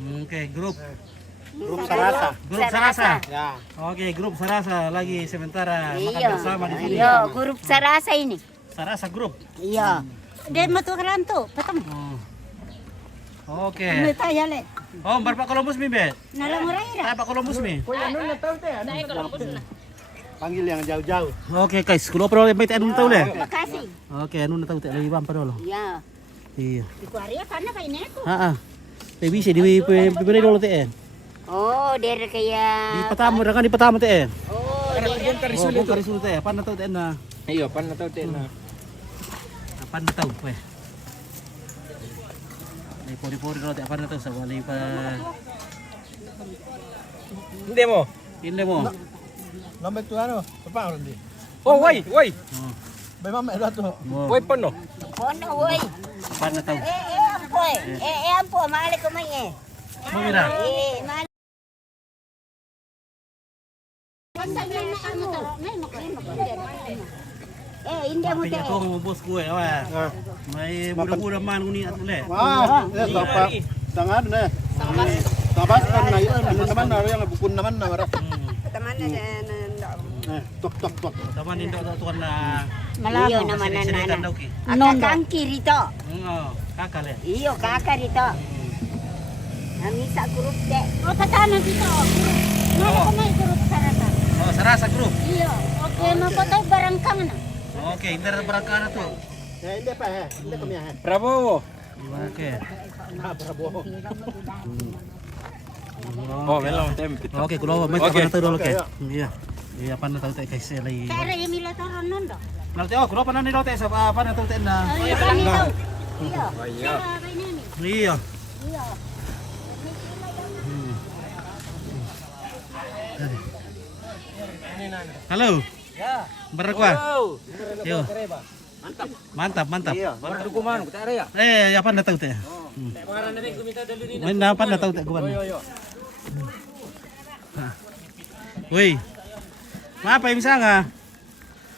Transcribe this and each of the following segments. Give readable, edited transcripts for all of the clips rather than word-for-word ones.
Oke, grup. Grup Sarasa. Grup Sarasa. Ya. Oke, grup Sarasa lagi sementara makan Iya. bersama di sini. Iya, grup Sarasa ini. Sarasa grup. Iya. Dia matu keranto, petang. Oke. Kami tayo le. Oh, Bapak Columbus mi be. Nalang ora Pak Columbus mi. Panggil yang jauh-jauh. Oke, guys, kulo pro le bait anu tahu le. Makasih. Oke, anu na tahu te lagi bang padolo. Iya. Iya. Di Korea kana kay neto. Heeh. Te bisa di pipili dulu te. Oh, dari Di kaya pertama kan di pertama te. Oh, Oh, bongkar isu te. Pan na tahu te na. Iya, pan na tahu na. Pan na tahu we. Ay pori-pori dulu te pan na tahu sa wali pa. Hindi mo. Hindi mo. Lambek tu ano? Apa orang di? Oh, woi. Oh. Bay mama ilo tu. Oh. Woi pono. Pono woi. Pan na tahu. Ampo. Ampo, mali ko may eh. Mamira. Mali. Hindi mo Tapi ako mo boss ko eh. Awa. May muda-muda man kuni at ule. Wah, ya tapa. Tangan na. Tabas kan na yun. Ano naman na yang bukun naman na mara. Teman Tok tok tok. Taman nindo to kan na Malayo naman na sinitan nana. daw ki. Akakangki rito. Oo, kakale. Iyo, kaka rito. Kami sa grup de. O, tatana dito. Nala ko may grup sarata. Oh, Sarasa group. Iyo. Okay, mapatay barangkang na. Oke, indar berangka na to. Ya hindi pa eh. Hindi kami eh. Prabowo. Oke. Ah, bravo. Oh, melong tempe. Oke, kulo may Oke. tapan na to dulu ke. Oke, Iya. Iya, pan na tahu te guys lagi. Kaya yung milataran nun do. Nanti oh, kulo pan na nilo te sa pan na tahu te na. Iyo, kami daw. Iyo. Oh, iya. Kaya namin. Iya. Iyo. Halo. Ya. Berakwa. Wow. Yo. Mantap, mantap. Iya, baru dukuman kita area. Apa na tahu te? Pengaran namin kumita dulu ni. May na pan na tahu te kuan. Yo. Woi. Apa yang bisa nga?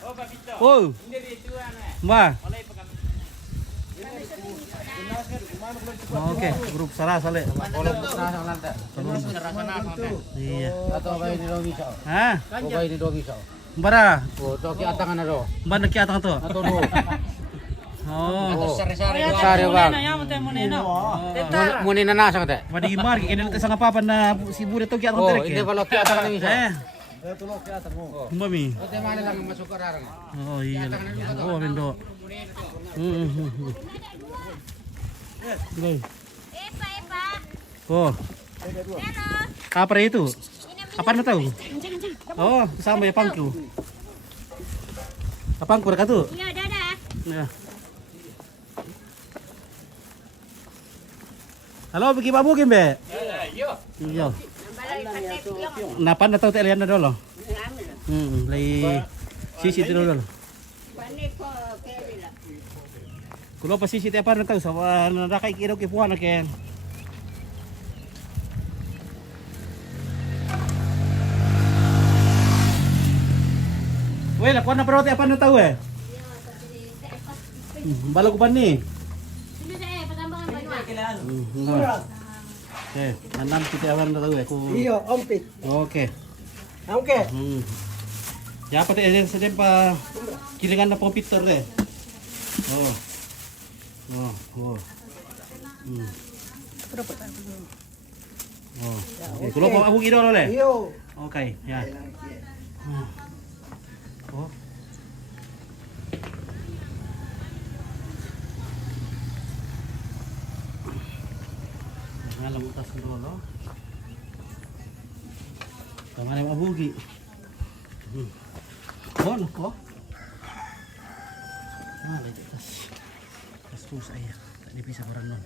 Oh, papito. Oh, Hindi dito ana. ma. Walay pa kami. Oke, grup Sarasa le. Iya. Atau bay ni Rogi sao? Hah? O bay ni Rogi sao? Bara, O to ki atangan na ro. ba nakiata ka to? Ato ro. Oh. Sari-sari. Sari bang. Tentara. Muni na nasa kate. Madigimar kinil ta sa papan na si Bude to kiata Oh, ka hindi pala ki atangan ni sao. Tulo kiata mo. Mami. O te mana lang masuk ke rarang. Oh iya. Oh mendo. Epa. Oh. Apa itu? Apa na tahu? Oh, sama ya pangku. Apangku ka to? Iyo, dadah. Ya. Halo, bagi Pak Bukim, Be? Iya. Napan na tahu telian na dolo. Lay sisi dulu dolo. Kulo pa sisi apa na tahu sa nakay kiraw kipuan na ken. Weh, lakuan na pero apa na tahu eh? Balo ko pa ni. Sino saya patambangan ba? Oke, nanam kita akan tahu ya. Iyo, ompit. Oke. Oke. Ya apa teh sedang pa kilingan na komputer deh. Oh. Oh. Oh. Oke, kulo pa abong idol le. Iyo. Oke, ya. Oh. Ngalam utas dulu. Tama na mabugi. Oh, nako. Lagi tas. Tas pus ayah. Tak bisa orang non.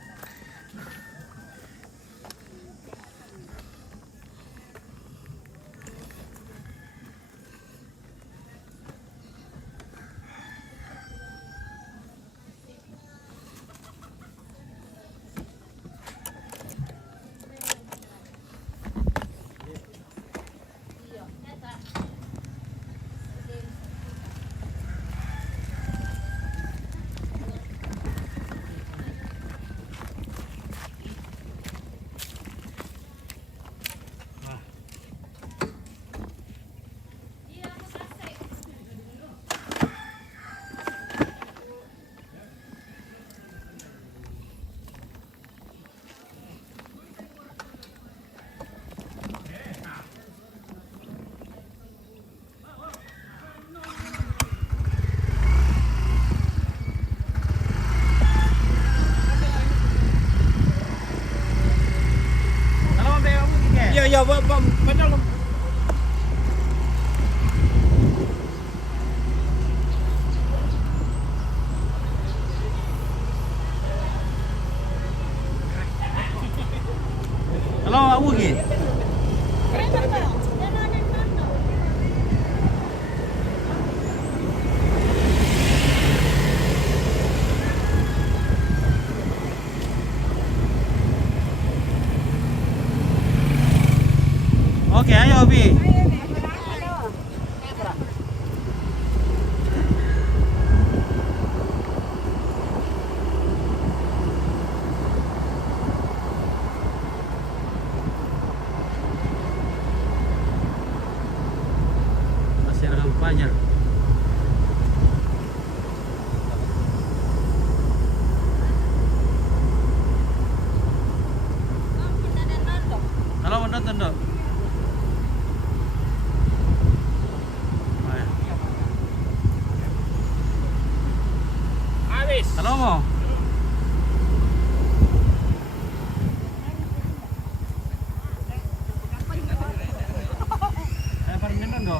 ya, padahal Halo, Abu Gi. Oke, ayo Bi. Masih ada kampanye. Halo, menonton dong. Habis. Halo mo. Parang ganun do.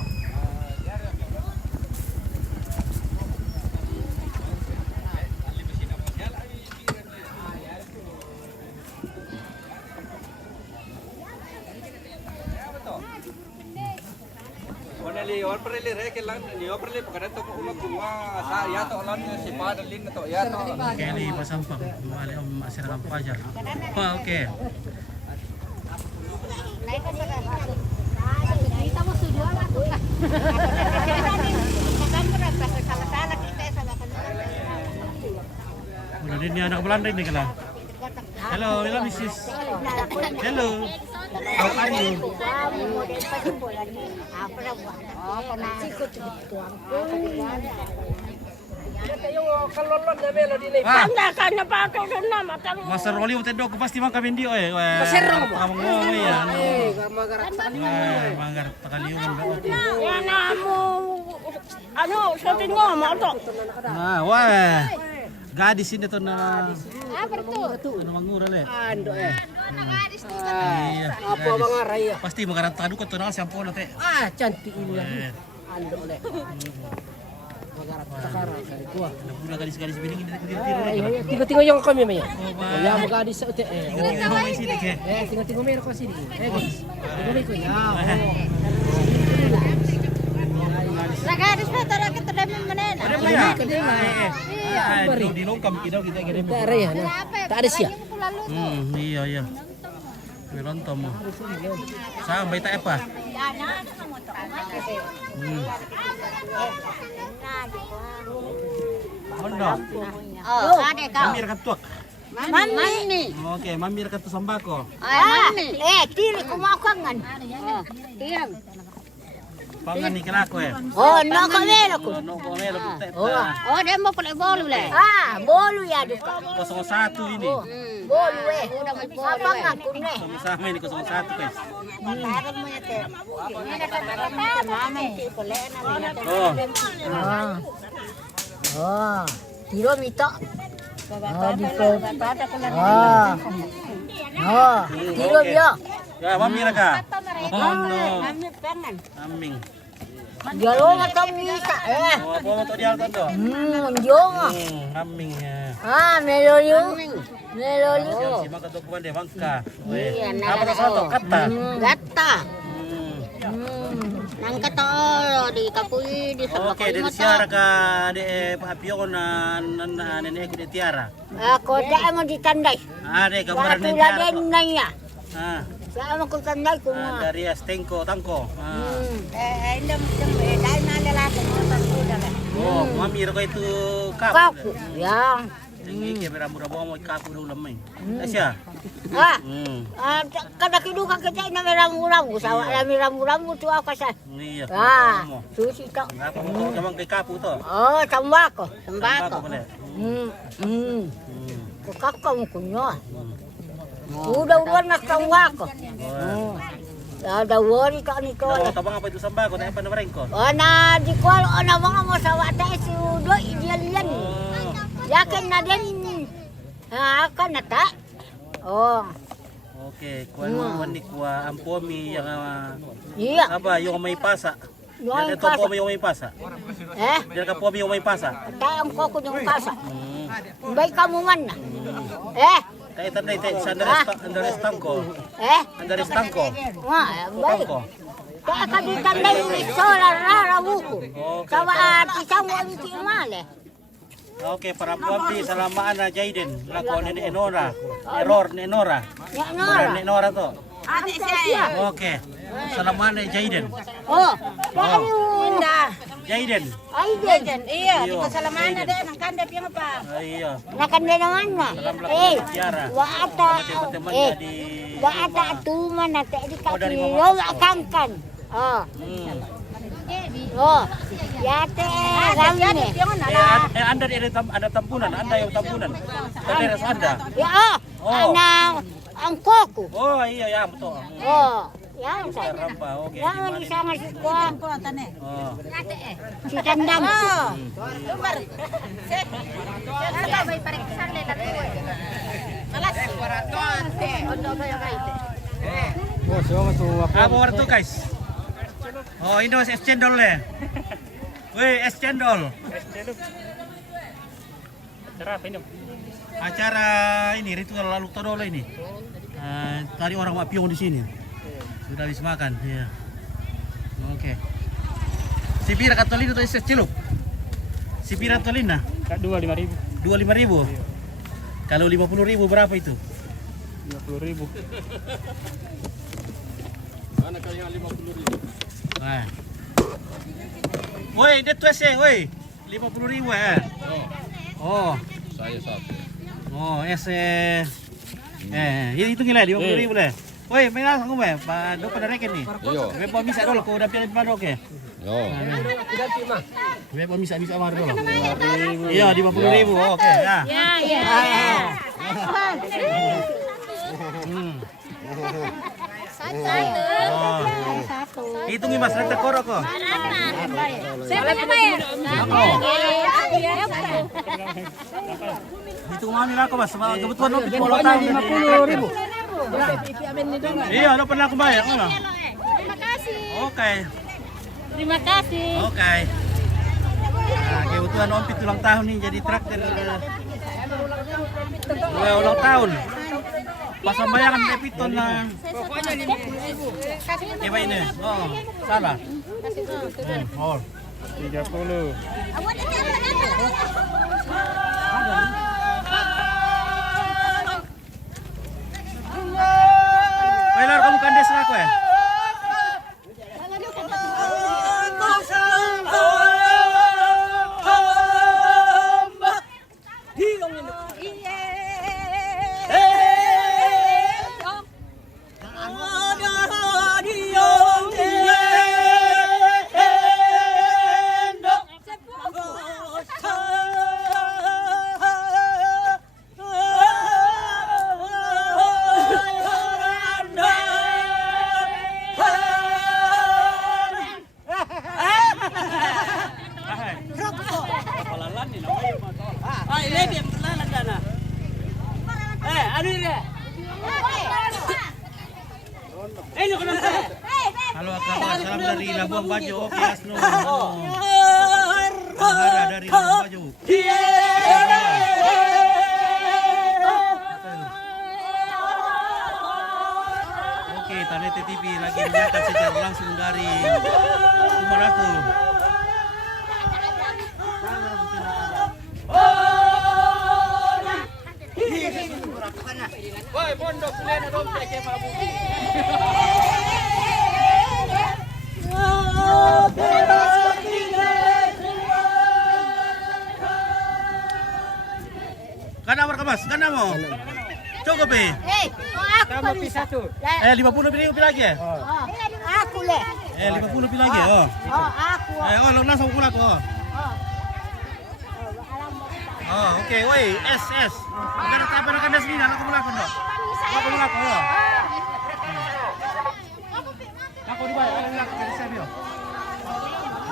Onali orprele reke lang ni orprele pagkada to ko magkuha sa ya to lan si padalin na to ya to. Kelly pasampang. Mali om masih ada kampanye. Oke. Kita mau studio lah. Salah-salah kita sama Udah ini anak Belanda ini kan. Hello, hello Mrs. Hello. How are you? Masa Roli mau tendo aku pasti makan video Maserong mo. Kamu ngomong ya. Manggar takaliungan ba ako. Yan mo. Ano, shooting mo to. Nah, wah. Gadis ini tuh na. Apa itu? Ano mangura le. ando eh. Iya. Apa mga raya? Pasti magaranta tadu ko to na sampo na te. Cantik ini ando le. Magarat takara kali kuah. Nabula gadis-gadis biling ini tiro. Tinggal-tinggal yang kami maya. Wah. Ya magadis sa ute. Tinggal di sini ke. Tinggal-tinggal meron ko sini. Guys. Tinggal ko ya. Nagaris pa talaga tadami manena. Ada apa ya? Iya. Di longkam kita gede. Raya na. Tak ada siya. Iya iya. Meron mo. Sa bay ta apa? Mondo. Oh, ada kau. Mamir katuak. Mami. Oke, mamir katu sambako. Mami. Tiri kumakangan. Tiang. Pangan ni kenako Oh, no kamera ko. No komelo putek. Oh, dia mau pakai bolu le. Bolu ya duka. 01 ini. Bolu Apa ngaku ne? Sama-sama ini 01 guys. Taran mo yate. Mama ti pole na. Oh. Oh, tiro mito. Oh, dito. Oh, tiro yo. Ya, mamir ka. Oh no. Mami pengen. Aming. Jalo nga to misa Oh, po to dial to. yo nga. Aming ya. Melolyo. Melolyo. Si maka to kuan de bangka. Iya, Apa to satu kata? Gatta. Nang kato di kapuy di sa Oke, dari siara ka de papio na nenek ko de tiara. Ako da mo ditandai. Ada gambar Para ni tulad tiara. din na niya. Ah, Sa mo ko tandai ko nga. dari Stengko tangko. Hindi mo dahil na lalaki mo sa tulad. Oh, mamir ko itu kap. Kaku. Yang. Tinggi kamera murah bawa mau kaku dulu lemai. Asia. Kada kiduka kita na meramu-ramu. Sawa na meramu-ramu tu ako sa. Iya. Susi to. Ngapa mo gamang kay kapu to? Oh, tambako. Tambako Tambako. pala. Kukaka mo kunyo. Udah na tambako. Ada wori ka ni ko. Oh, tabang apa itu sambako tayo pa na ko. Ona di ko ona mga mo sawa ta si udo idealian. Yakin na din. Akan na ta. Oh. Oke, kuan ni kuah ampomi yang Iya. apa yung may pasa. Yung Yan may ito pasa. po yung may pasa. Yan ka po yung may pasa. Tayo ko ko yung kasa. Hmm. Bay kamu man na. Tayo tanay tayo sa Andres Tangko. Andres Tangko. Wah, bay. Tangko. Kaya kabitan na yung isola rarabuko. Okay. Sa isang wali male. Oke, para puabi salamaan na Jaden. Lako ni Enora. Error ni Enora. Ya Ni nora. Enora to. Ate siya. Oke. Salamaan ni Jaden. Oh, kaya Indah. Jaden. Ay, din. Iya, di ko salamaan na din. Ang kandap yung pa. Iya. Nakanda naman na. Tiara. Waata. Teman-teman jadi Waata tuman na te di Oh, dari kasi Mama yung Pasko. akangkan. Oh. Hmm. Oh. Yate. Rami. Anda di ada tampunan, Anda yang tampunan. Daerah Anda. Ya, Oh. Anang ang koko. Oh iya ya betul. Oh. Yan sa. Rampa, oke. Yan ang isang asikuan. Oh. Si Tandang. Apa wartu guys? Oh ini es cendol le. Wih es cendol. Cerah ini. Acara ini ritual lalu todolo ini. Tadi orang Mapiong di sini. Sudah habis makan. Ya. Oke. Si pira katolina atau es celup? Si pira katolina? 2.500. 25.000. Kalau 50.000 berapa itu? 50.000. Mana kaya 50.000? Nah. Woi, dia tuh sih, woi. 50.000 ya. Oh. Saya satu. Oh, itu gila 50.000 lah. Woi, main langsung gue, Pak Dok pada reken nih. Iyo. Gue mau bisa dulu, kau udah pilih Pak Dok ya. Yo. Gue mau bisa mar dulu. Iya, 50.000, oke ya. Ya. Oh. Hitungin mas, nanti korok kok. Siapa namanya? Hitung mami lah kok mas, kebetulan lo 50.000. Iya, lo pernah aku bayar nggak? Terima kasih. Oke. Terima kasih. Oke. Nah, kebetulan Om Pit ulang tahun nih jadi traktir. Ulang tahun. Pas pembayaran Epiton lah. Coba ini. Oh, salah. Oh. 30. Bailar kamu kandes aku ya? Halo kawan, salam dari Labuan Bajo. Oke, Asno. Mahara dari Labuan Bajo. Oke, Tanete TV lagi menyiarkan secara langsung dari Sumaratu. Woi, pondok selain dompet ke Mabuki. Kana mas, kana mo. Cukup eh. Kamu pisah tuh. 50 pilih lagi ya? Aku le. 50 pilih lagi. Oh. Aku. Oh, langsung pulang kok. Oh, oke, woi, es. Ada apa nak kandas ni? Nak pulang kok. Aku pulang kok. Aku dibayar, ada nak kandas saya.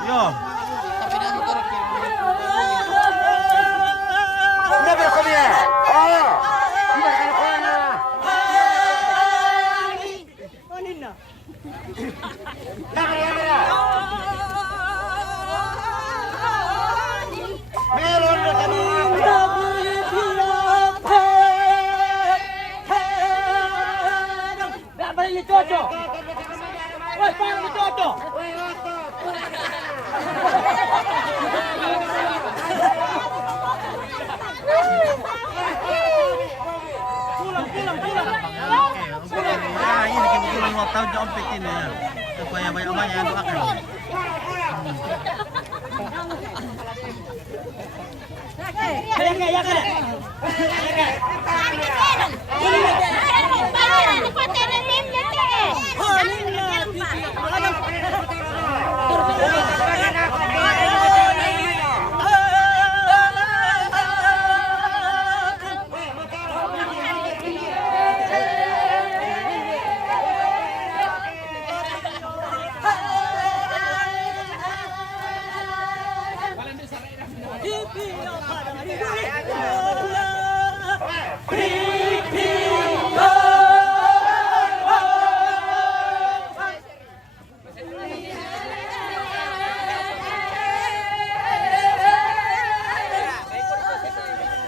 Yo. Udah berapa dia? Oh. Meron na kami. Ah, ini kebetulan ulang tahun jauh petin ya. Supaya banyak-banyak yang doakan.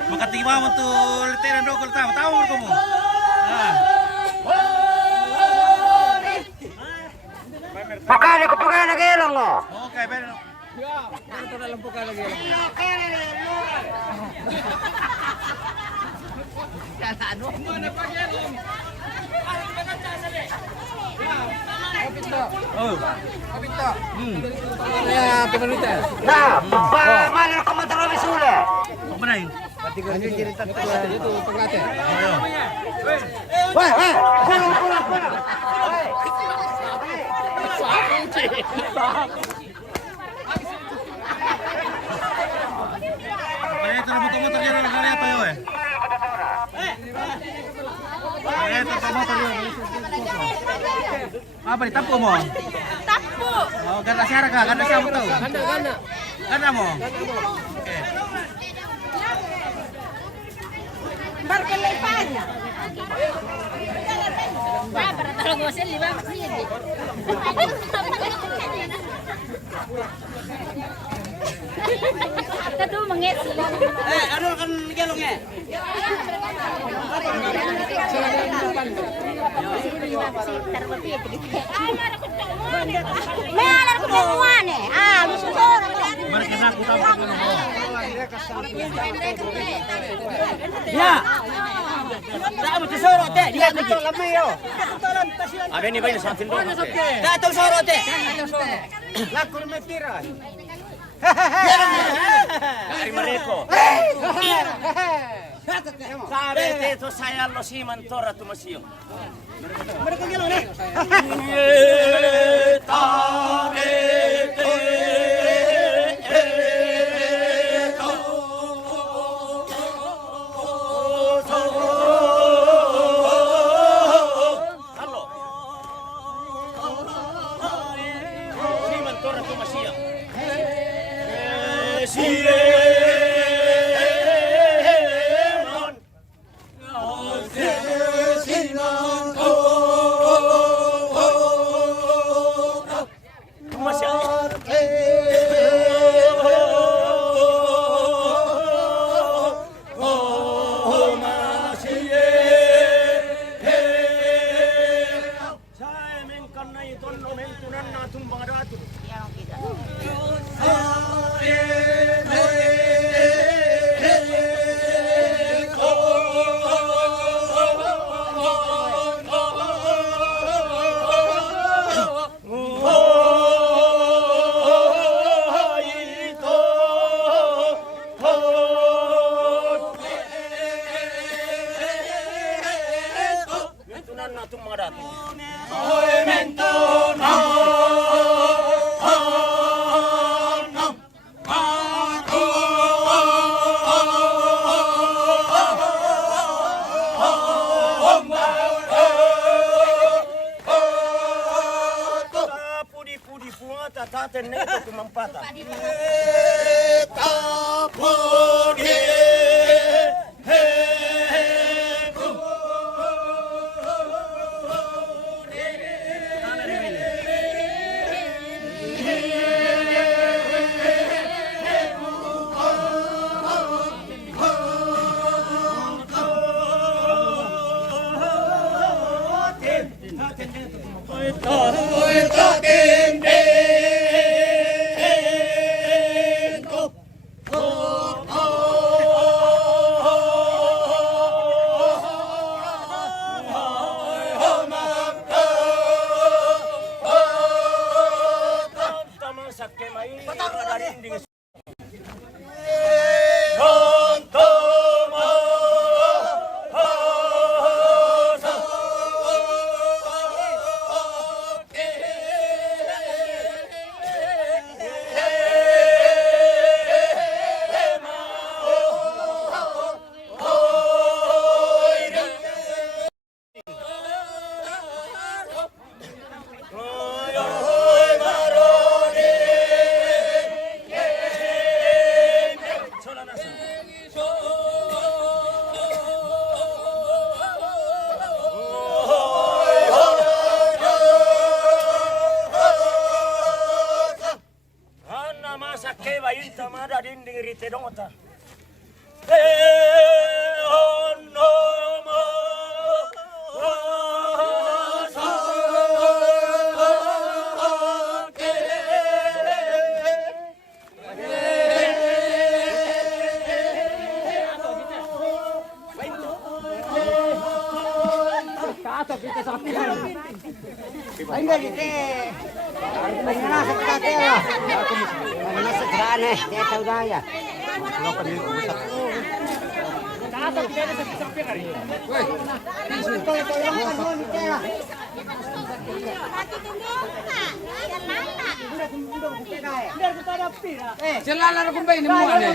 Makatiwa mo to literan do ko tahu kamu. Pakali ko pagana gelong mo. Oke, pero Nah, mana ko matarawi sula. apa na yun? Ayo. Wah, pulang. Kaya ito na motor yan ang kaya ito yun Kaya ito sa motor yun. Apa nih, tampo mo? Takbo. Oh, ganda siya ka, ganda siya mo to. Ganda mo? Okay. Barkelepan. Wah, para talaga mo sila, liba kasi yun eh. Kado mangit sila. Ano kan gelong eh? May alam ko kumuhan eh. Ah, lususor. Mari ka na, kutang ka na mo. Ya. Sa mo tesoro te, dia lagi. Ada ni banyak satin do. Datang soro te. Lakur metira. Dari mereka. Sabe itu saya lo si mentora tu masih. Mereka gelo nih. Celana kung ba ini mo ano?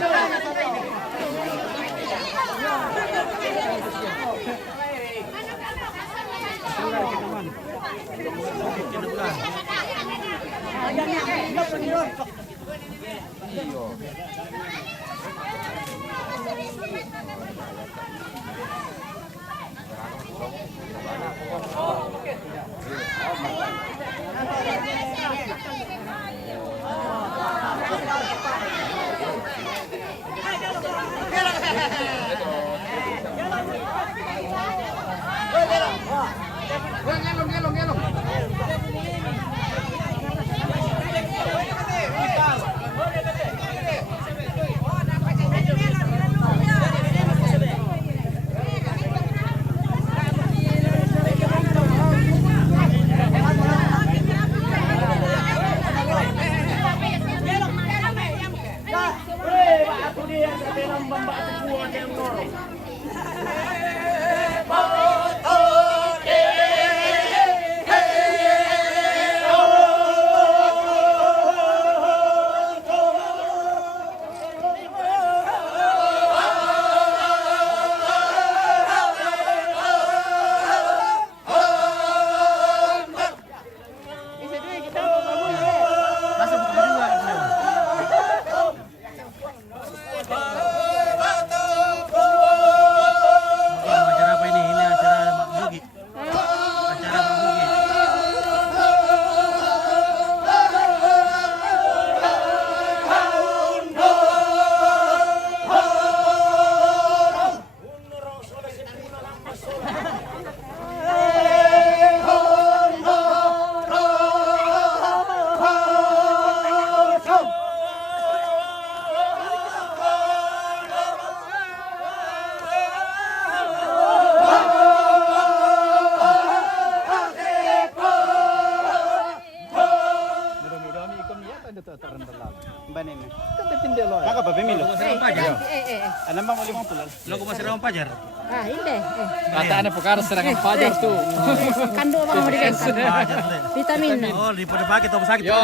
Maka ba pemilo? Ano bang uli mong pulal? Logo masih ramah pajar. Ah, hindi. Kata ana perkara serangan fajar tuh. Kando bang mau dikenkan. Vitamin. Oh, di pada pagi atau sakit. Yo,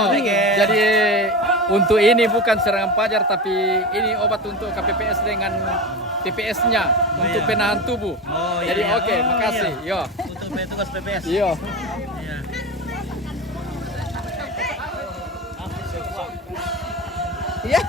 jadi untuk ini bukan serangan fajar tapi ini obat untuk KPPS dengan TPS-nya untuk penahan tubuh. Oh, iya, Jadi iya. oke, Oh, makasih. Yo. Untuk petugas PPS. Yo. Iya.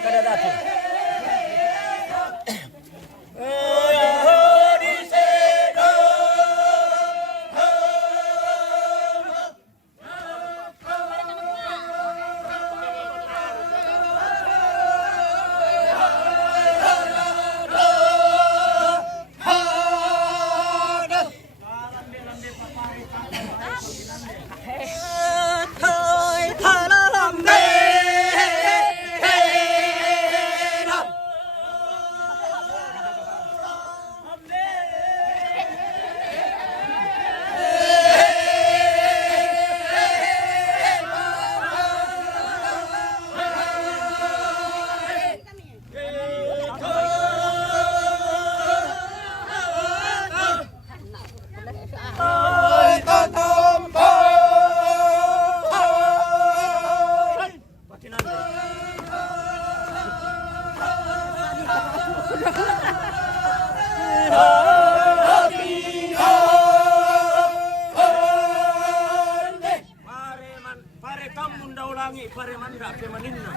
kada dati. Pare kamu daw langi, pare manda, pare maninna.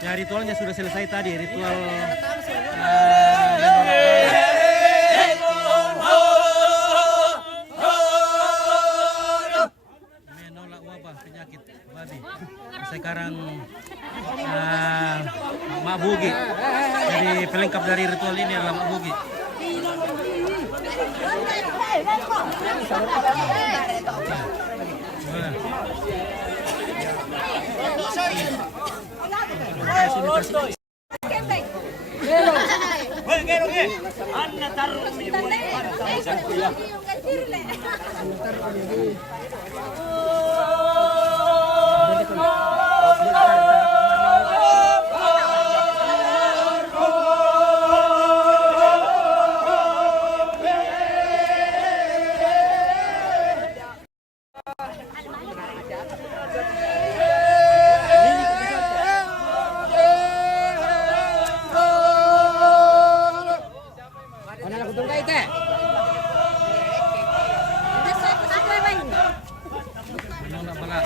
Ya ritualnya sudah selesai tadi, ritual menolak wabah penyakit babi. Sekarang Mak Bugi. Jadi pelengkap dari ritual ini adalah Mak Bugi. Menolak balak.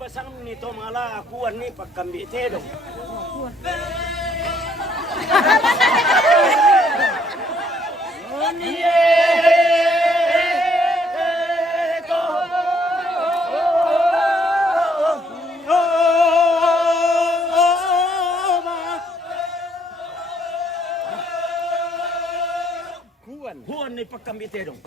Pasang nito malah kuan ni pagkambite dong. Kuan ni pagkambite dong.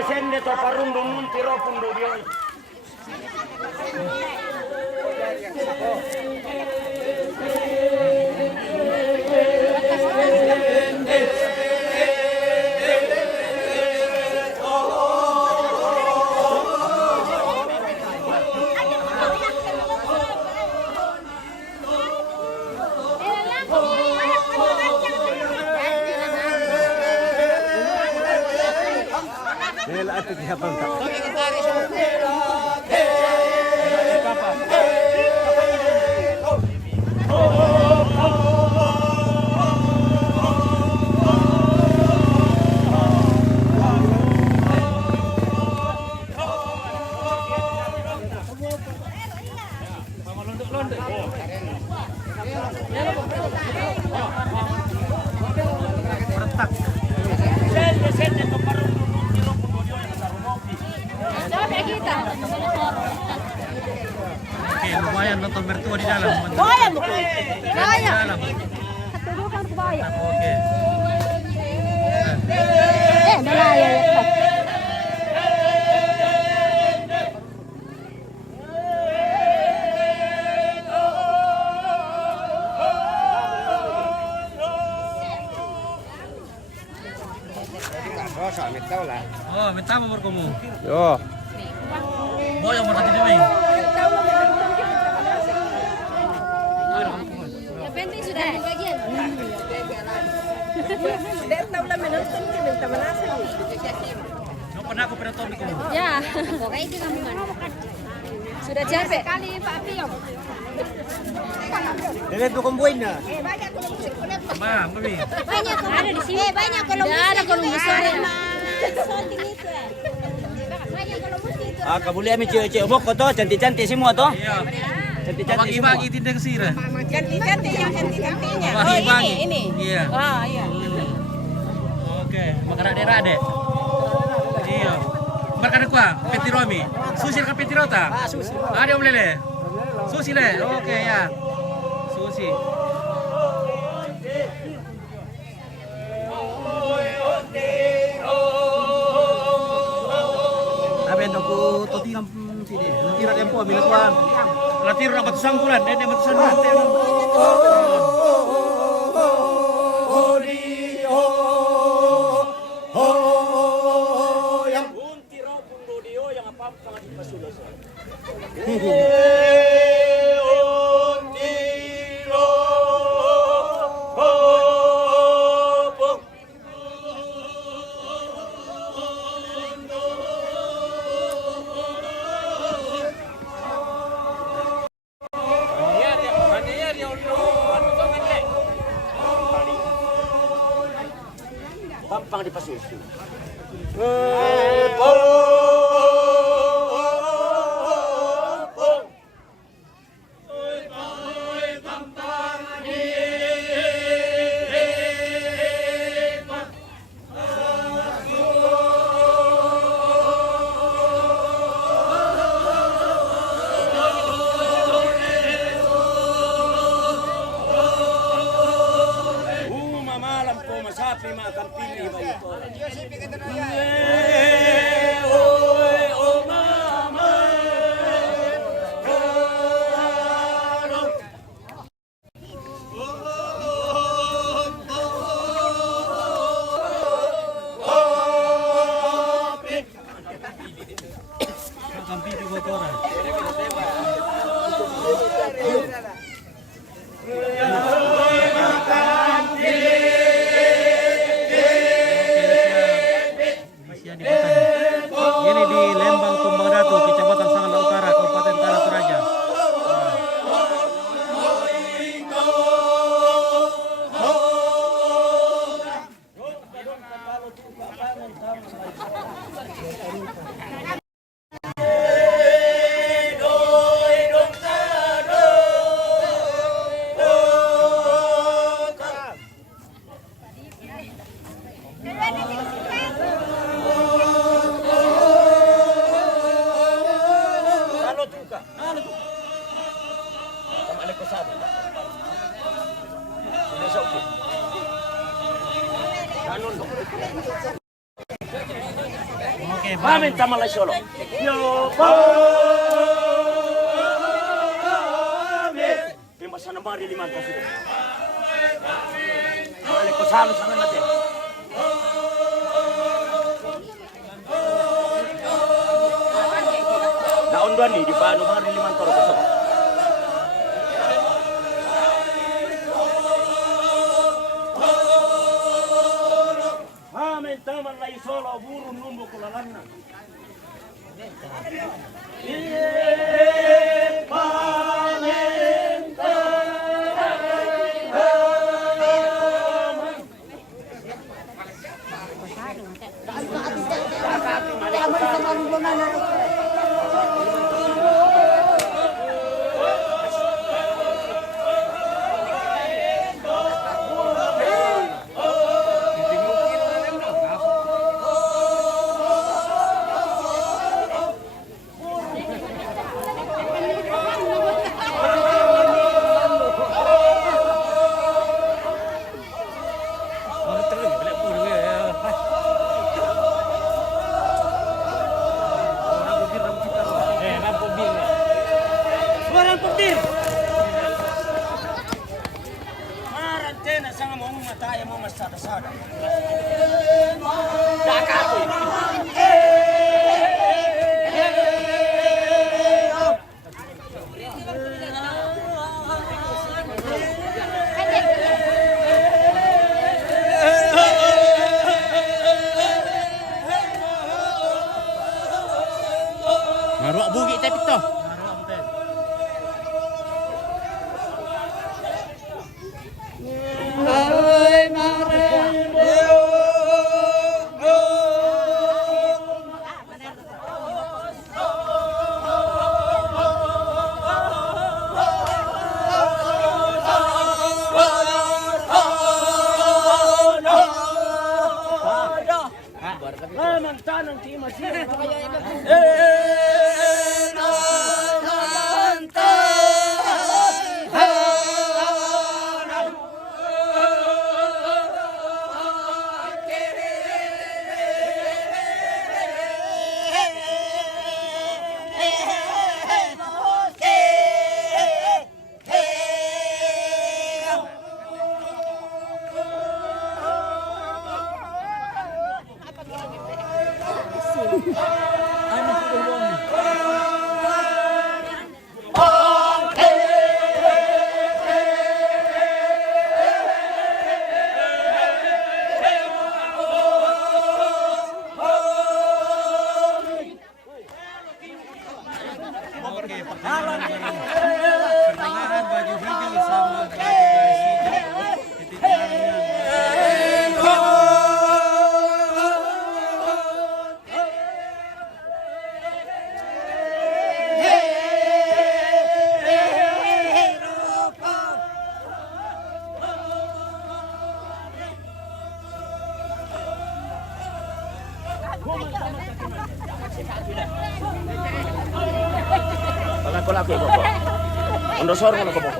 Sende to parundung munti ropundo dia. Nela ito gihapon ta. Oke, lumayan nonton mertua di dalam. Kaya mo ko. Di Kaya. dalam. Katulukan ko kaya. Oke. Dalaya yatta. Oh, minta mau berkomu. Yo. Boy yang berarti dia main. Yang penting sudah di bagian. Tidak tahu lah menonton ke minta manasa. Nggak pernah aku pernah tonton kamu. Ya. Pokoknya itu kamu mana? Sudah capek kali Pak Piong. Dili to kumbuin na. Banyak kalau musik kulit. Ma, mami. Banyak kalau ada di sini. Banyak kalau musik. Ada kalau musik. Banyak kalau musik itu. Ah, kabuli amin cewek-cewek umok ko to, cantik-cantik semua to. Iya. Cantik-cantik semua. Bagi-bagi tindak ke sini. Cantik-cantik yang cantik-cantiknya. Bagi-bagi. Ini. Iya. Ah, iya. Oke, makan rade-rade. Iya. Makan kuah, peti romi. Sushi ke peti rota? Ah, sushi. Ada om lele. Sushi le. Oke ya. Sushi. Tapi untuk ku toti kam sini. Tira tempo bila kuan. Latiro na batusan kulan, dede batusan nanti. Pampang di pasusu. Malam po masapi makan pilih ba ito. Kampi di kotoran. Ini di Lembang Tumbang Datu, Kecamatan Sangat Utara, Kabupaten Tanah Toraja. Oke, Amin tama la solo. Yo. Pimasa na mari liman kasi. Balik ko sa natin. Daon doan ni di pa no mari liman toro ko. Amin taman lai solo burung numbu kulalanna. Maruak bugi tapi toh. Pertengahan baju hijau sama baju garis hijau. Titik tangannya. Ko laki ko po. Undo sor mo ko po.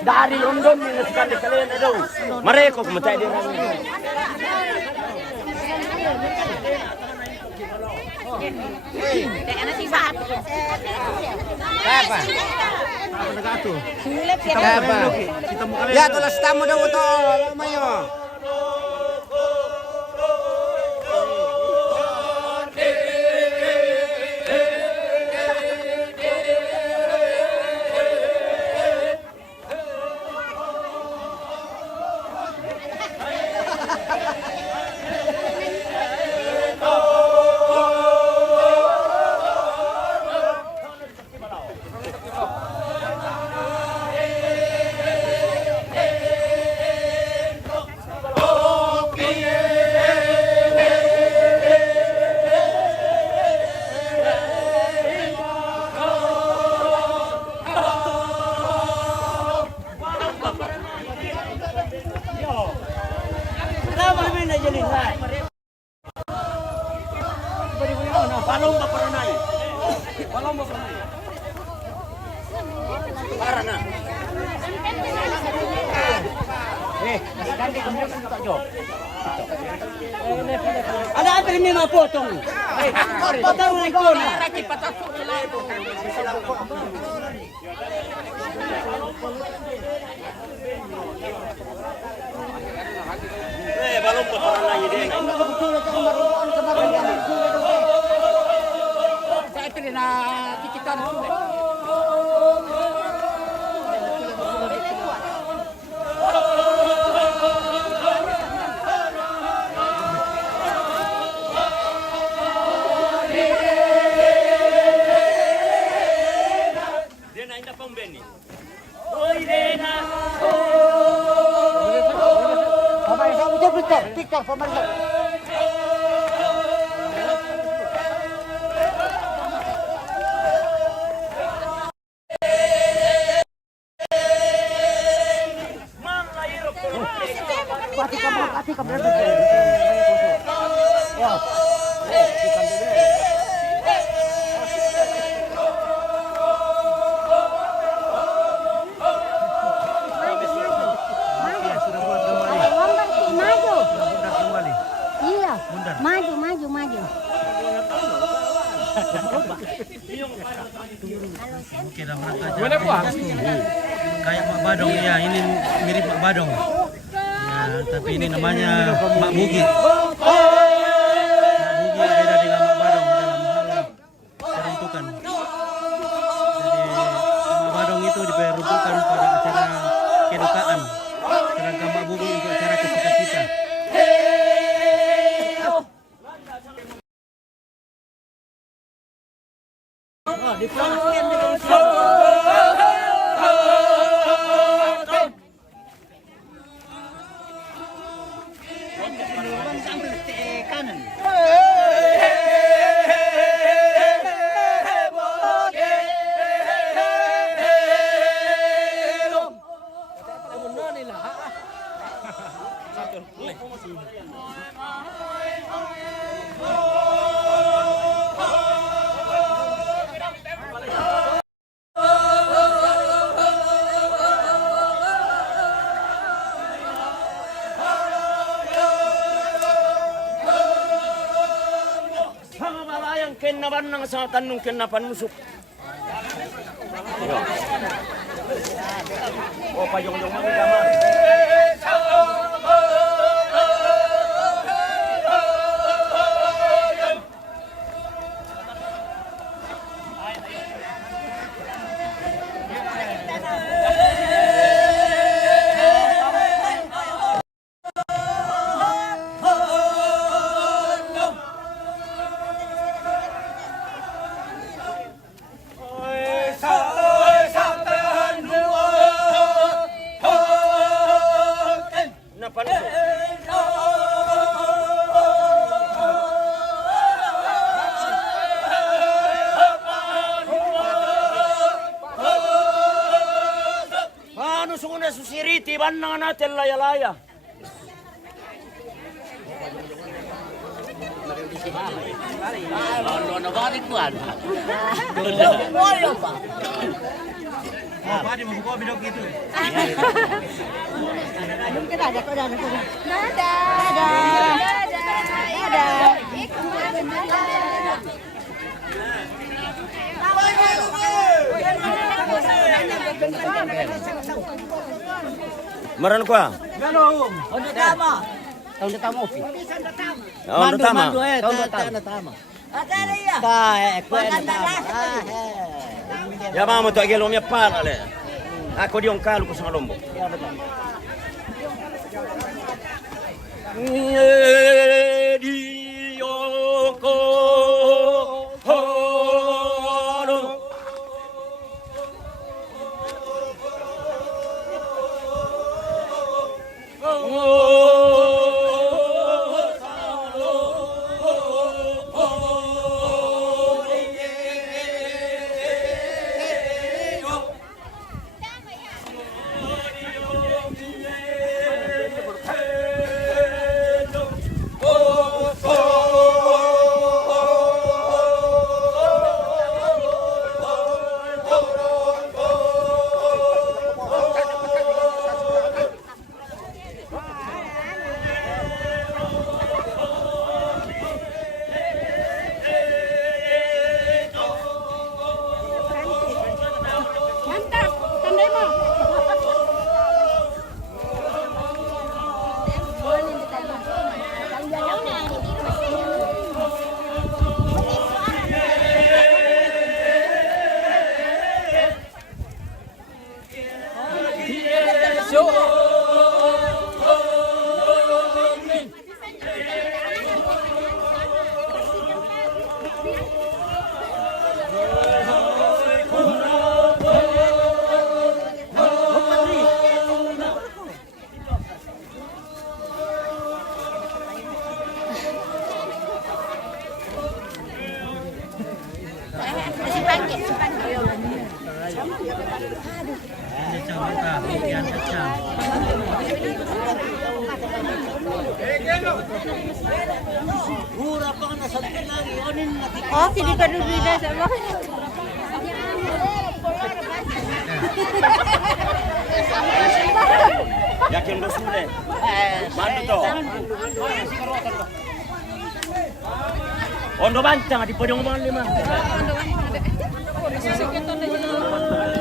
Dari London ni sekali kalian ada. Mereka kumatai dia. Apa? Apa? Ya tulas tamu dah uto, mayo. Balong ba para na? Balong ba para na? Para na. Ada apa ini mau potong? Potong rekor. Balong ba para na ini? Saya pilih na kita TikTok, pemerintah. Maju. Oke, dah orang ajar. Gimana, Pak? Kayak Mak Badong ya, ini mirip Mak Badong. Ya, tapi ini namanya Mak Bugi. Mak Bugi beda dengan Mak Badong dalam hal peruntukan. Jadi Mak Badong itu diperuntukkan pada acara kedukaan, sedangkan Mak Bugi untuk acara kesukaan. Kenaban ng sa tanong kenapan musuk. O payong-yung mga kamar. Sungguh susiriti banang natin laya-laya. Padi mau buka bidok gitu. Meron ko ah. Tahun pertama. Tahun pertama opi. Tahun pertama. Tahun pertama. Ya mama tu agak lomnya pala le. Aku diong kalu ko sa lombo. Diong ko. Sepanggil, sepanggil. Kecam mantap, ikan kecam. Oh, hindi ka nubida sa mga. Yakin bos deh. Mana tuh? Ondo bantang di pojong bang lima.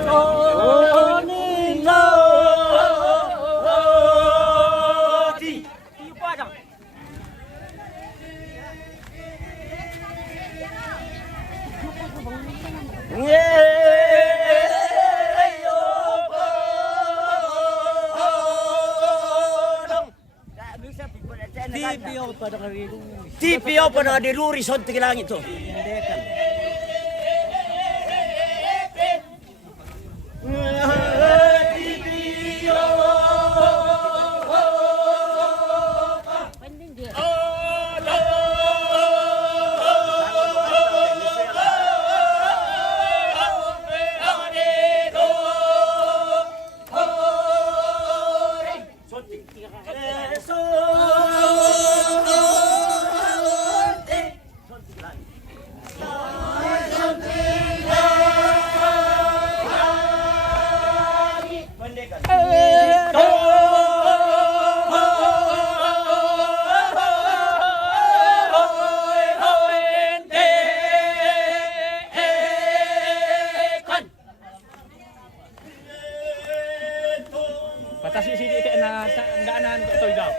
Oh, Nino. Di padang. TPO pa na diruri sa langit to. Batasi sini na daanan ko toy daw.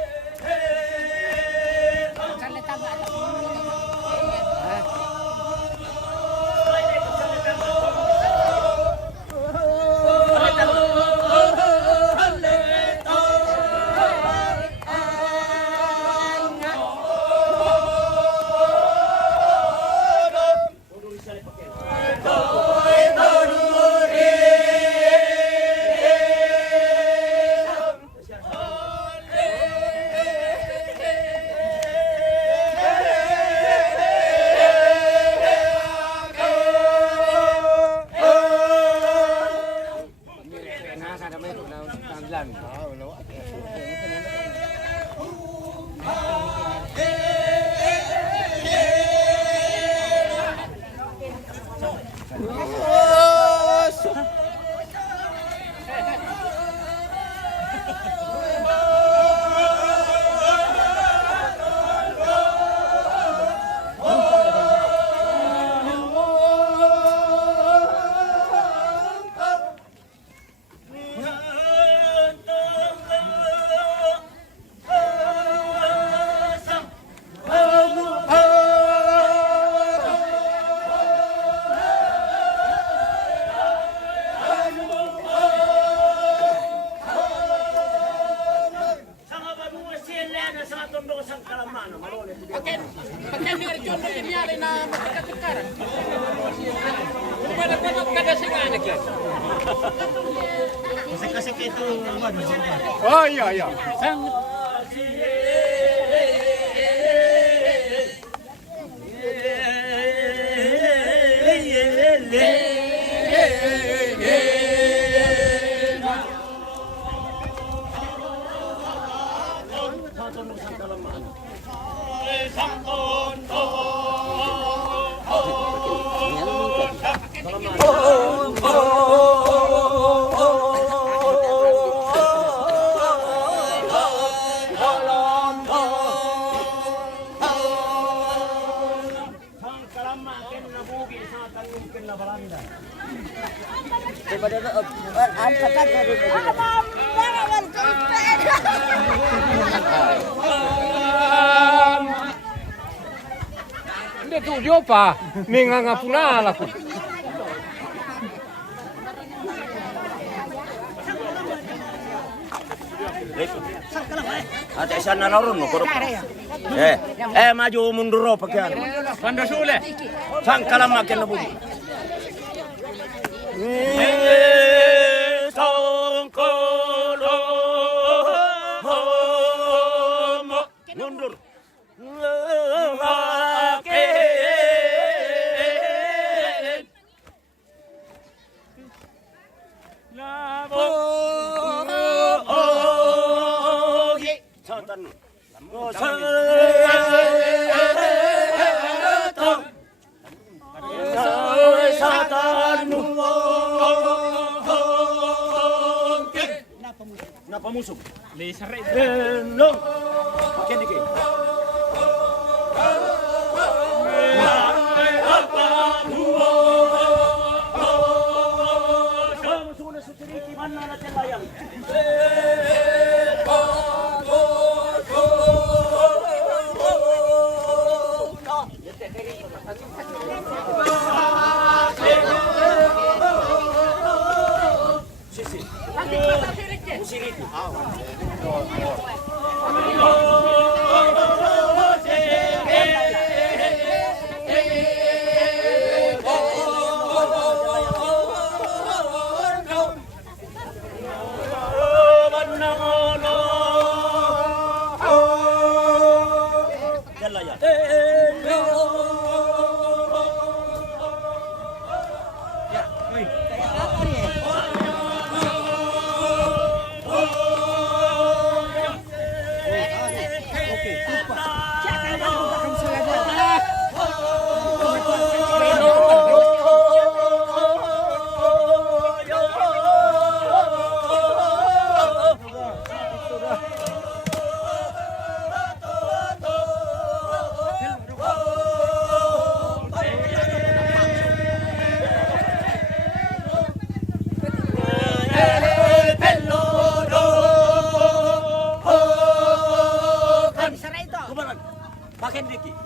Kasi itu Oh iya iya. Hindi tuyo pa, may nga punala ko. Ate isa na naroon no kurop. Maju mundur ro pakyan. Pando sule. Sang kalam makin na bugi. Songkolo homo mundur. musuh. Long. Pakai dikit. Pakai dikit.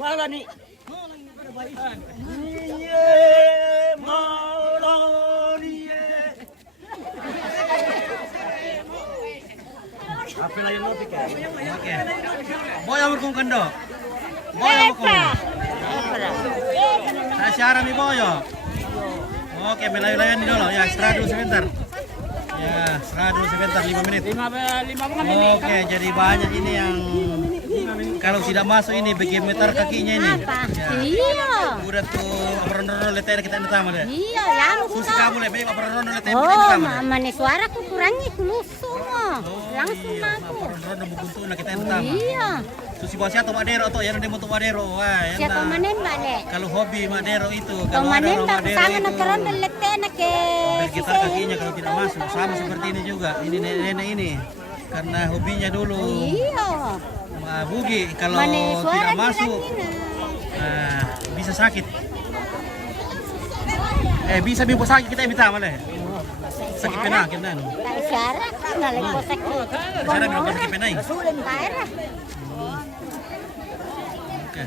Mana nih? Apa yang mau pikir? Oke. Boy amur kung kando. Boy amur kung. Saya siaran nih Boyo. Oke, melayu-layuan nih dulu. Ya, istirahat dulu sebentar. Ya, istirahat dulu sebentar 5 menit. 5 menit. Oke, jadi banyak ini yang kalau tidak masuk ini bergemetar kakinya ini. Ya. Iya. Udah tuh perono letenya kita pertama deh. Iya, ya Susi kamu lebih perono letenya Oh, pertama. mana suara ku kurangnya ku lusuh. Langsung Iya, aku. perono bukuntu nak kita pertama. Iya. Susi bawa siapa Madero atau yang demo tuh Madero. Wah, Siapa enak. manen bale? Kalau hobi Madero itu, Kau kalau ada manen orang tak Madero tangan itu nak keron dan letena ke. bergetar kakinya kalau tidak masuk. Sama seperti ini juga. Ini nenek ini karena hobinya dulu. Iya. Bugi kalau Mana suara tidak masuk bisa sakit. Bisa bimbo sakit kita minta malah. Sakit penyakit dan. Tak suara nak lepas sakit. Cara minum sakit penyakit. Sulen daerah. Oke.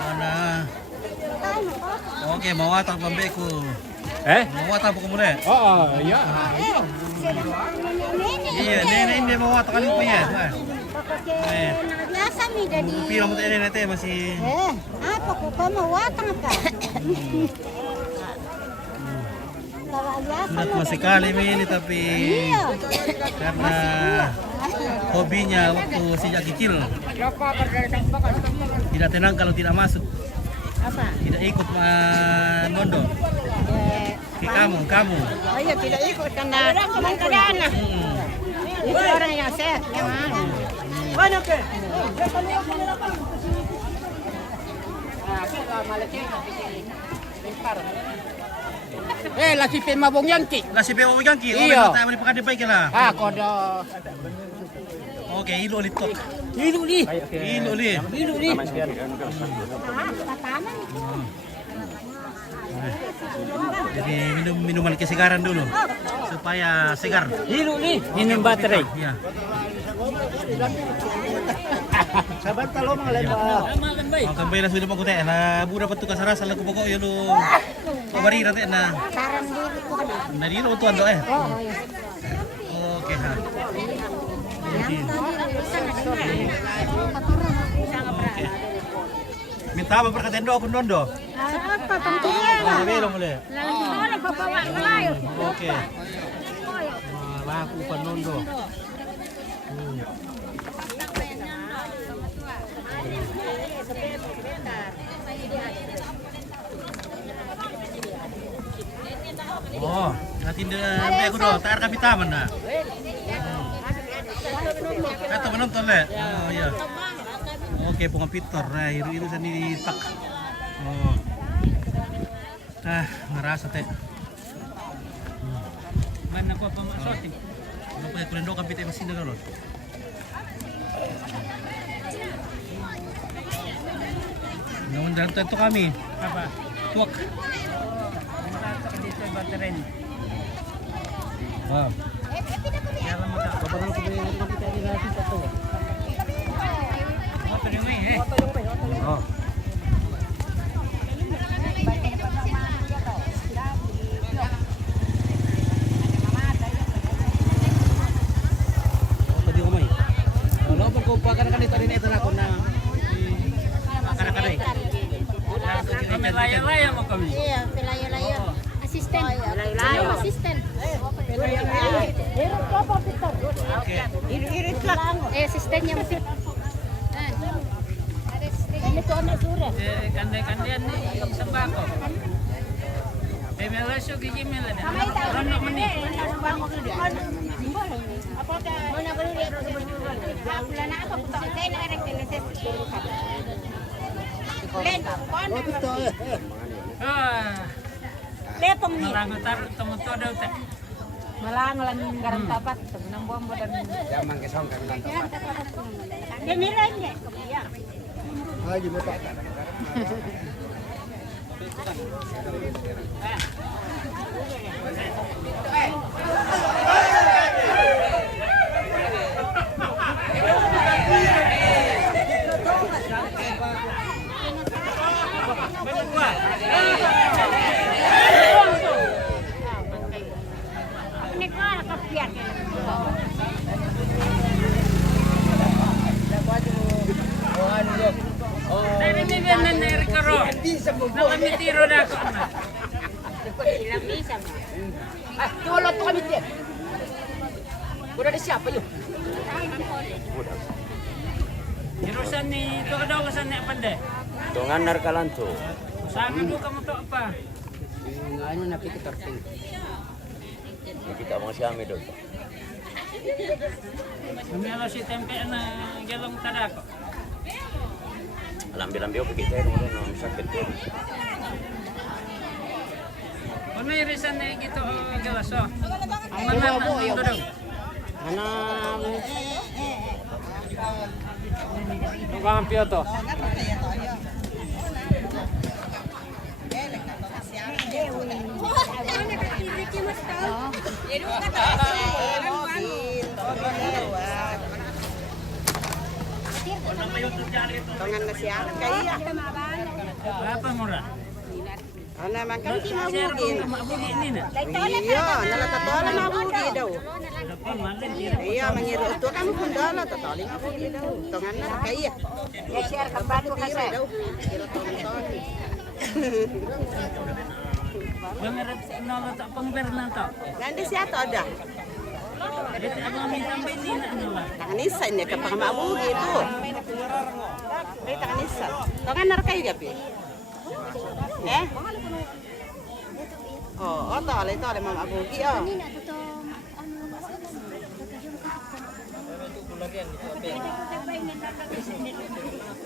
Mana? Oke, mau watak pembeku. Mau watak buku mulai. Oh, iya. Iya, nenek ini mau watak kali punya. Biasa mi jadi. Pira mau nenek teh masih. Apa kok kau mau watang apa? Sudah tua sekali ini tapi karena hobinya waktu sejak kecil tidak tenang kalau tidak masuk, Apa? tidak ikut nondo. Kamu. Oh iya tidak ikut karena keadaan. Itu orang yang sehat yang mana? Mana ke? Laki pe mabong yanki. Nasi bewa gangki. Iya. Tayo ni pakai baik lah. Kodo. Oke, ilo litok. Ilu li. Ilo li. Ilu li. Jadi minum minuman kesegaran dulu supaya segar. Ilu li. Minum baterai. Ya. Sabar talo mga lepa. Ang kambay na sudah makuti na buda pa tukas rasa lagu pokok yo lu. Pabari rate na. Saran diri ko kana. Na dilo tuan do eh. Oh iya. Oke ha. Jadi, oke. Minta apa perkataan do aku nondo. Apa tentunya? Nah, belum boleh. Lalu mana bawa lain? Oke. Laku panondo. Oh, natin dia aku do, takar kami taman na. Kata menonton le. Oh iya. Oke, punga pitor. Nah, iru sa ni tak. Oh. Ngerasa teh. Mana ko pamasot. Ano pa kulendo ka pitay masin na lolo. Namun dalam tentu kami. Apa? Tuak. Matatak dito baterin. Ah. Yaman mo ta. Bapak ko ba yung pitay ni natin sa to. Motor yung may Oh. Tadi umay. Kalau pun kau pakai kan itu ini aku na. Makan-makan. Laya-laya mo kami. Iya, pelayo-layo. Asisten. Pelayo-layo. Asisten. Hirap ka pa, Victor. Oke. Irit lang. Asistennya mesti. Ini tuh anak surah. Kandai-kandian ni sembako. Melasyo gigi mela na. Rono meni. Apa dah? Mana boleh dia bulan apa pun tak saya nak rek neses. Len, kon. Lepong ni. Malang utar temu to daw ta. Malang lang garang tapat nang bombo dan. Jamang kesong kami lang. Dia nilainya. Ya. Lagi mo pa. Ini kan kepian. Dari bibir na nari karo. Nakamitiro na ako na. Ilang bisa mo. Tulot kami din. Udah ada siapa yuk? Irusan ni to daw kasan ni apande. Tungan narkalanto. Sana do ka mo to apa? Ano na pikitorting. Kita mga siya may doon. Kumelo si tempe na galong tadako. Lambi-lambi ako kita yung mga sakit ko. Ano irisan na gito galaso? Ang mga mo daw. Hanam. Tugang piyo to. Tangan na siya kaya. Berapa murah? Ana man kan si mabugin. Mabugi ni na. Iya, nalatatola mabugi daw. Apa malin tira. Iya, mangiru to kan kundala tatali mabugi daw. Tangan na kaya. Ya share ka ba to kasi. Daw. Kira tonton. Bangarat sa inala ta pangberna to. Nandi siya to ada. Dito ang mga tambay ni na ano lang. Tanganisan niya kapag mabugi to. Ay tanganisan. Tangan na kayo gabi. Eh? Oh, tole mabugi oh.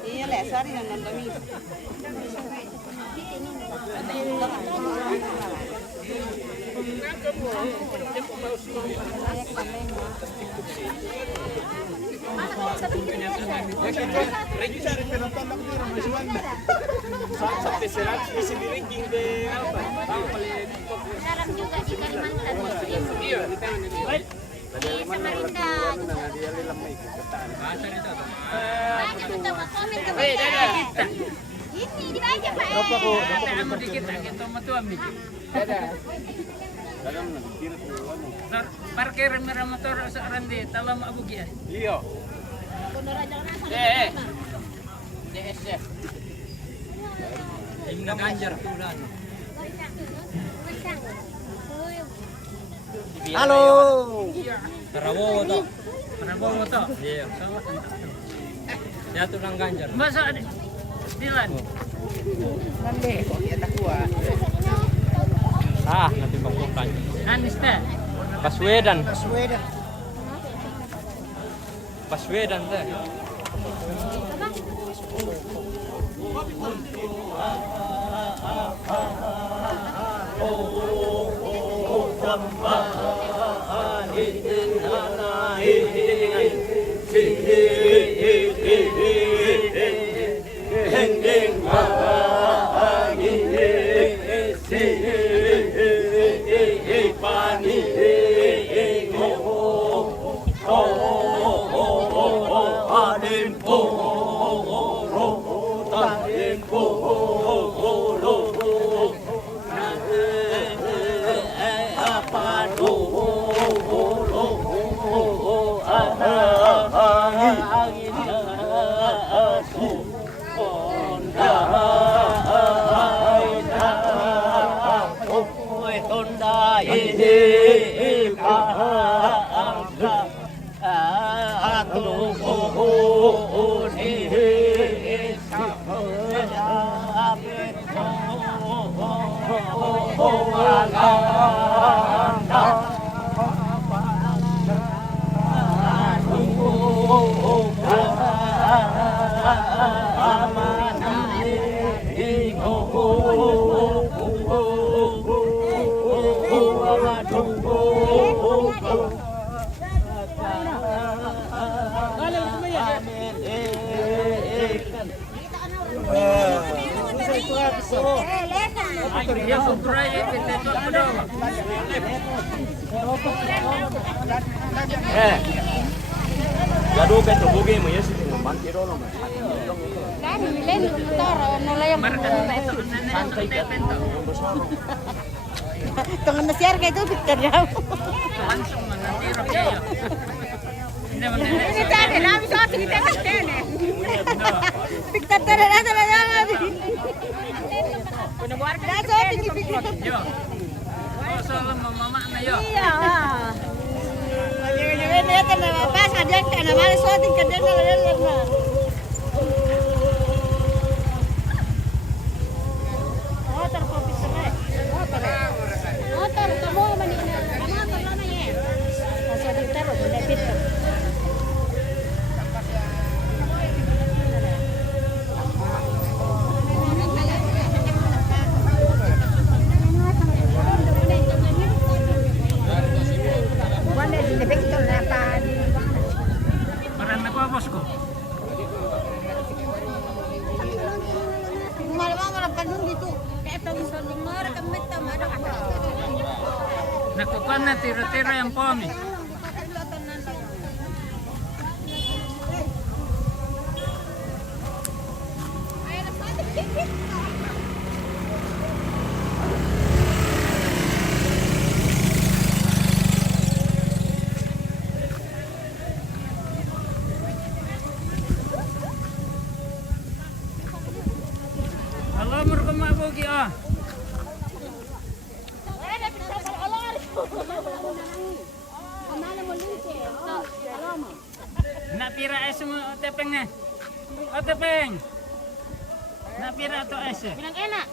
Iya le, sorry na nandami. Jarang juga di Kalimantan. Iya, di Samarinda. Banyak kita mau komen ke kita. Ini dibaca Pak. Kata amo dikit kita matuam ni. Parkir mera motor sa randi talam abugi. Iyo. DS. Imna ganjar tulan. Halo. Tarawo to. Prabowo to. Iya. Jatuh lang ganjar. Masa ada Dilan. Nanti pangkukan. Anis ta. Baswedan teh. Gaduh kan tuh bugi mo yes, banti ro naman. Kan milen motor mulai yang Santai ka. Tunggu nasiar kayak itu Victor ya. Ini tadi nabi soal kita kan tene. Victor tadi ada yang Benar buat kan tinggi Victor. Yo. Oh, soal mama na yo. Iya. Jangan dia kan pas ada kan mana soal tinggi kan dia motor kopi serai. Motor kamu mana ini? Motor lama ya. Masih ditaruh benda pintu. Mana di Victor lapan. Maran na ko bosko. Malam-malam pandung gitu. Kayak tahu soling marah kami tahu ada apa. Nakukuha na tiro-tiro yung pomi. Halo, murko mabugi ah. Napira es mo tepeng na. O tepeng. Napira to es. Bilang enak.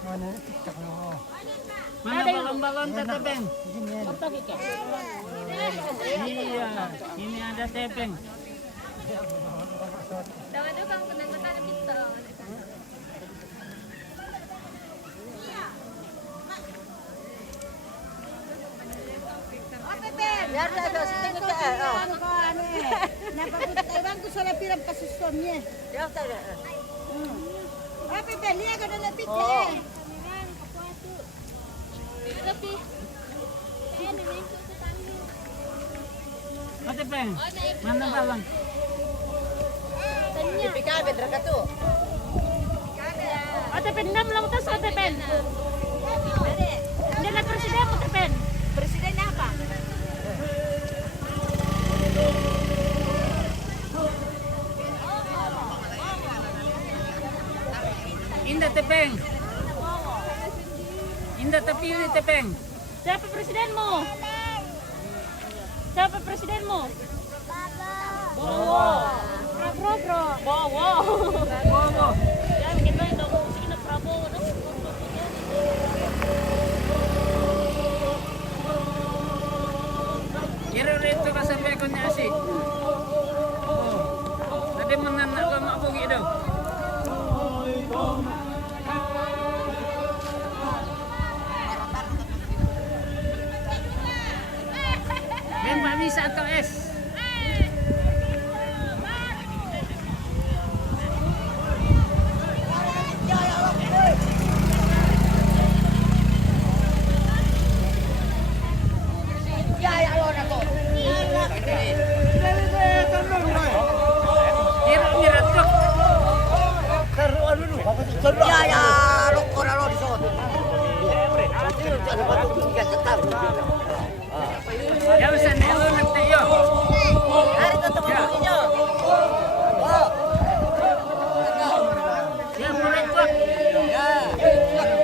Mana balon-balon tepeng? Iya, ini ada tepeng. Biar ada setengah ke. Nampak Taiwan ku salah pirang pasusonnya. Ya tak ada. Apa beli agak ada lebih deh. Tapi O tepeng. Mana balon? Ipikabe draka tu. O tepen nam lang tas o tepen. Hindi na presiden mo tepen. Presiden apa? Indah tepeng. Indah terpilih tepeng. Siapa presiden mo? Siapa presiden mo? Bowo. Bro. Bowo. Bowo. Yan kita ito sige na Prabowo no. Kira rito ka sa pekon niya si. Oh. Tadi menan ako mabugi daw. bisa atau es? Ya bisa nelo nanti yo. Hari tetap bunyinya. Ya mulai tuh.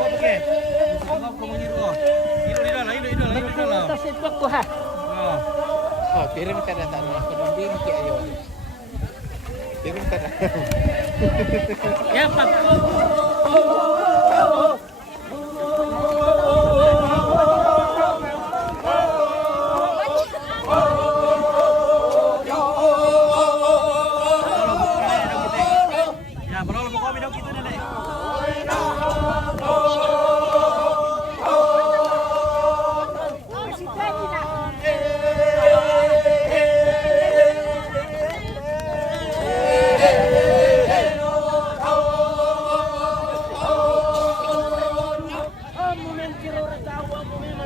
Oke. Sebab kamu nyiru. Nyiru lah. Terus itu aku ha. Oh, kirim ke data aku dinding ki ayo. Kirim ke data. Ya, Pak.